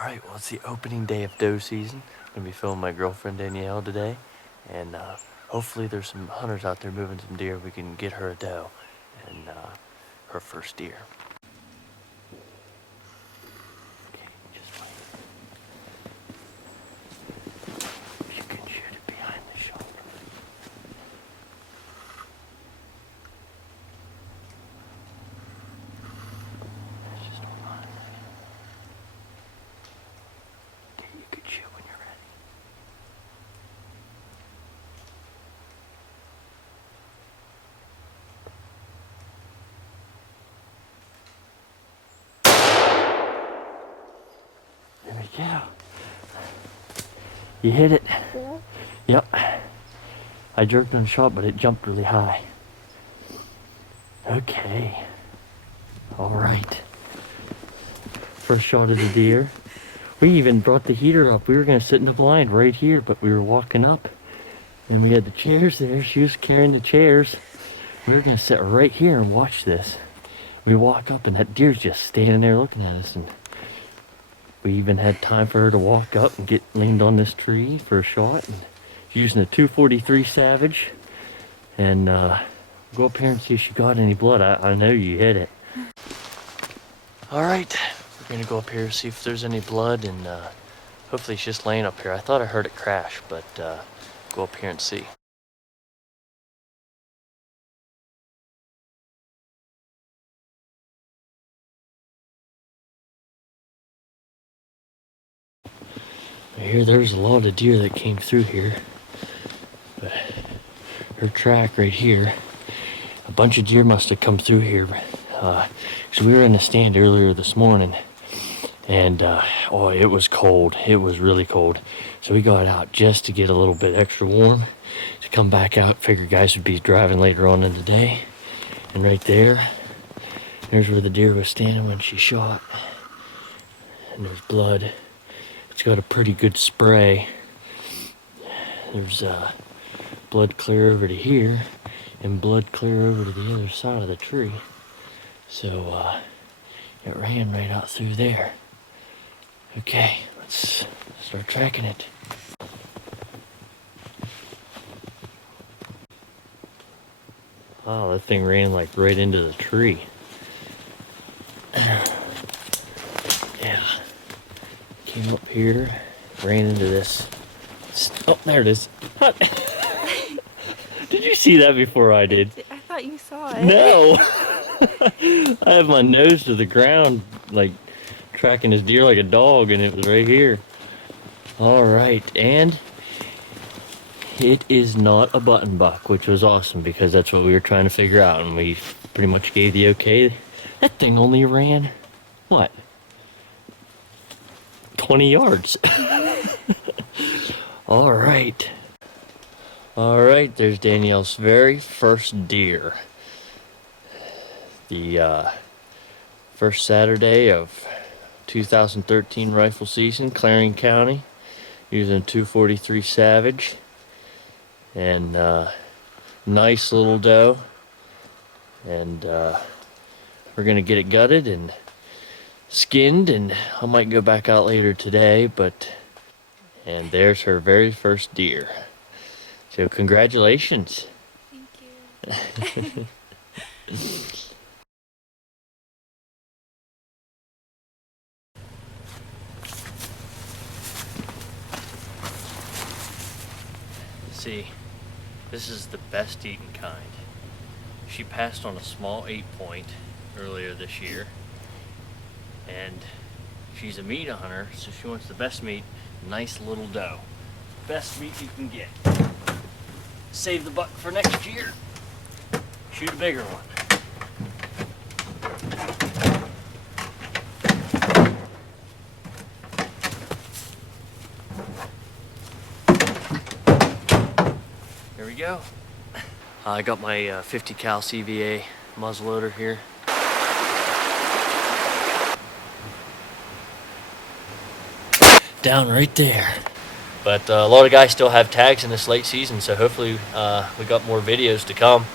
Alright, well, it's the opening day of doe season. I'm going to be filming my girlfriend Danielle today. And hopefully there's some hunters out there moving some deer. We can get her a doe and her first deer. Okay, just wait. You can shoot it behind the shoulder. There's just one. Okay, you can shoot when you're ready. There we go. You hit it. Yeah. Yep. I jerked on the shot, but it jumped really high. Okay. All right. First shot of the deer. We even brought the heater up. We were going to sit in the blind right here, but we were walking up. And we had the chairs there. She was carrying the chairs. We were going to sit right here and watch this. We walk up and that deer's just standing there looking at us. And we even had time for her to walk up and get leaned on this tree for a shot. And she's using a 243 Savage. And go up here and see if she got any blood. I know you hit it. All right, we're gonna go up here, see if there's any blood, and hopefully it's just laying up here. I thought I heard it crash, but go up here and see. There's a lot of deer that came through here. But her track right here, a bunch of deer must have come through here. So we were in the stand earlier this morning, and oh, it was cold. It was really cold. So we got out just to get a little bit extra warm to come back out. Figured guys would be driving later on in the day. And right there's where the deer was standing when she shot. And there's blood. It's got a pretty good spray. There's blood clear over to here and blood clear over to the other side of the tree. So it ran right out through there. Okay, let's start tracking it. Oh, that thing ran like right into the tree. Yeah. Came up here, ran into this. Oh, there it is. Did you see that before I did? I thought you saw it. No. I have my nose to the ground, like tracking this deer like a dog, and it was right here. All right, and it is not a button buck, which was awesome because that's what we were trying to figure out, and we pretty much gave the okay. That thing only ran, what, 20 yards. All right. All right, there's Danielle's very first deer. The first Saturday of 2013 rifle season, Clarion County, using a 243 Savage. And nice little doe. And we're gonna get it gutted and skinned, and I might go back out later today, and there's her very first deer. So congratulations. Thank you. See, this is the best eating kind. She passed on a small 8-point earlier this year, and she's a meat hunter, so she wants the best meat. Nice little doe. Best meat you can get. Save the buck for next year. Shoot a bigger one. Here we go. I got my 50 cal CVA muzzleloader here. Down right there. But a lot of guys still have tags in this late season, so hopefully we got more videos to come.